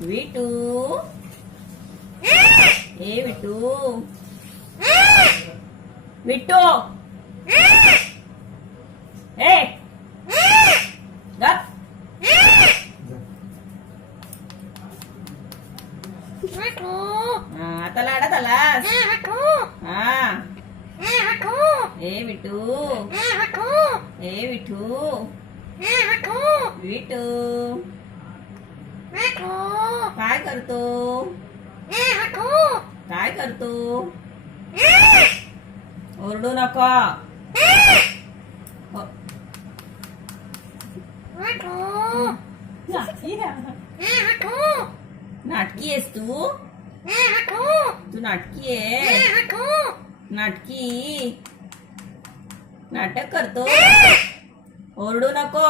विटू ए विटू विटू ए गप आता लाडात आलास हा ए विटू ए विठू विटू काय करतो काय करतो ओरडू नका नाटकी आहेस तू तू नाटकी आहे नाटकी नाटक करतो ओरडू नको